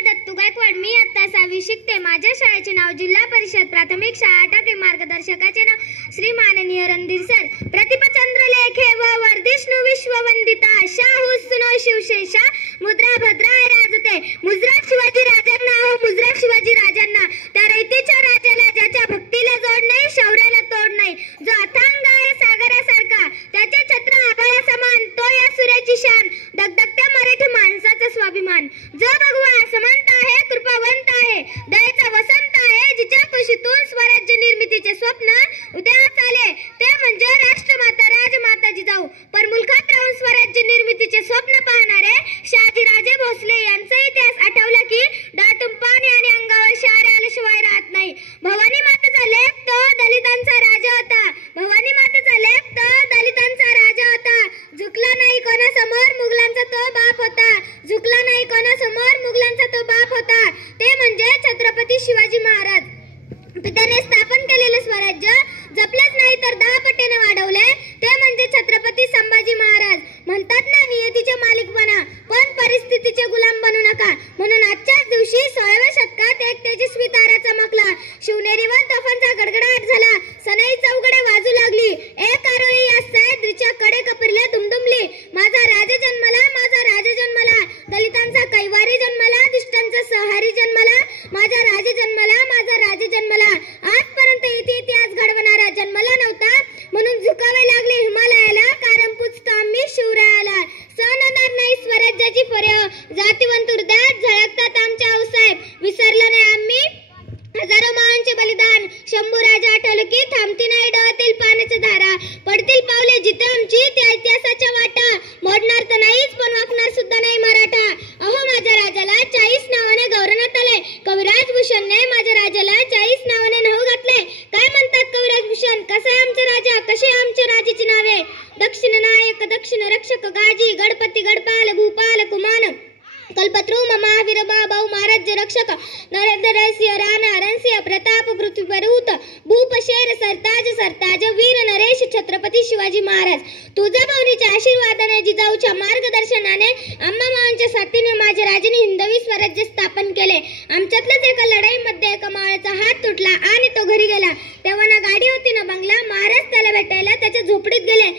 दत्तू गायकवाड. मी इयत्ता 6वी शिकते. माझ्या शाळेचे नाव जिल्हा परिषद प्राथमिक शाळा टाकळी. मार्गदर्शकाचे नाव श्री माननीय रणधीर सर. प्रतिभा चंद्रलेखे व वर्धिष्णु विश्ववंदिता शाहू सुनो शिवशेषा मुद्रा भद्राय राजते. मुजरा शिवाजी राजांना हो मुजरा शिवाजी राजांना. त्या रयतेच्या राजाला ज्याच्या भक्तीला जोड नाही, शौर्याला तोड नाही. जो अथांग आहे सागरासारखा, त्याचे छत्र आभाळा समान, तो या सूर्याची शान, दगदगत्या मराठी माणसाचा स्वाभिमान. जो भगवा समंत आहे, कृपावंत आहे, दयेचा वसंत आहे, जिच्या कुशीतून स्वराज्य निर्मितीचे स्वप्न उदयास आले, ते म्हणजे राष्ट्रमाता राजमाता जिजाऊ. पर मुलखात राहून स्वराज्य निर्मितीचे स्वप्न पाहणारे शहाजीराजे भोसले यांचा इतिहास आठवला की दाटून पाणी आणि अंगावर शहारे आल्याशिवाय राहत नाही. भवानी मातेचा लेख तो दलितांचा राजा होता. भवानी मातेचा लेख तो दलितांचा राजा होता. झुकला नाही कोणासमोर, मुघलांचा तो बाप होता. झुकला नाही कोणासमोर, मुघलांचा तो बाप होता. ते म्हणजे छत्रपती शिवाजी महाराज. पित्याने स्थापन केलेले स्वराज्य जपलेच नाही तर 10 पटीने वाढवले, ते म्हणजे छत्रपती संभाजी महाराज. म्हणतात ना, नियतीचे मालिक बना पण परिस्थितीचे गुलाम बनू नका. म्हणून आजच्याच दिवशी 16व्या शतकात एक तेजस्वी तारा चमकला. शिवनेरीवर तोफांचा गडगडाट झाला. सनई चौघडे वाजू लागली. एक आरोळी या सह्याद्रीच्या कडे कपरल्या दुमदुमली. माझा राजा जन्मला, माझा राजा जन्मला. दलितांचा कैवारी जन्मला, दुष्टांचा संहारी जन्मला. माझा राजा जन्मला, माझा राजा जन्मला. आजपर्यंत इथे इतिहास घडवणारा जन्मला नव्हता, म्हणून झुकावे लागले हिमालयाला, कारण पुजतो आम्ही शिवरायाला. सण होणार नाही स्वराज्याची फर्याव, जातीवंत हृदयात झळकतात आमच्या आऊसाहेब. विसरलो नाही आम्ही हजारो मावांचे बलिदान. शंभूराजा आठवलं की थांबती नाही डोळ्यातील पाण्याची धारा. पडतील पावले जिथे आमची त्या इतिहासाच्या वाटा. मोडणार तर नाहीच पण वाकणार सुद्धा नाही मराठा. अहो माझ्या राजाला 40 नावाने गौरवण्यात आले. कविराज भूषणने माझ्या राजाला 40 नावाने नाव घातले. काय म्हणतात कविराज भूषण? कसा आहे आमचा राजा, कशी आमच्या राजाची नावे? दक्षिण नायक, दक्षिण रक्षक, गाजी, गणपती, गडपाल, भूपाल, कुमान, कल्पद्रुम, महावीर, भाऊ, महाराज रक्षक, नरेंद्र सिंह, राणा रणसिंह, प्रताप, पृथ्वीवरूत, भूप, शेर, सरताज, सरताज, वीर नरेश, छत्रपती शिवाजी महाराज. तुळजाभवानीच्या आशीर्वादाने, जिजाऊच्या मार्गदर्शनाने, आम्हा मावांच्या साथीने माझ्या राजाने हिंदवी स्वराज्य स्थापन केले. आमच्यातल्याच एका लढाईमध्ये एका मावळ्याचा हात तुटला आणि तो घरी गेला. तेव्हा ना गाडी होती ना बंगला. महाराज त्याला भेटायला त्याच्या झोपडीत गेले.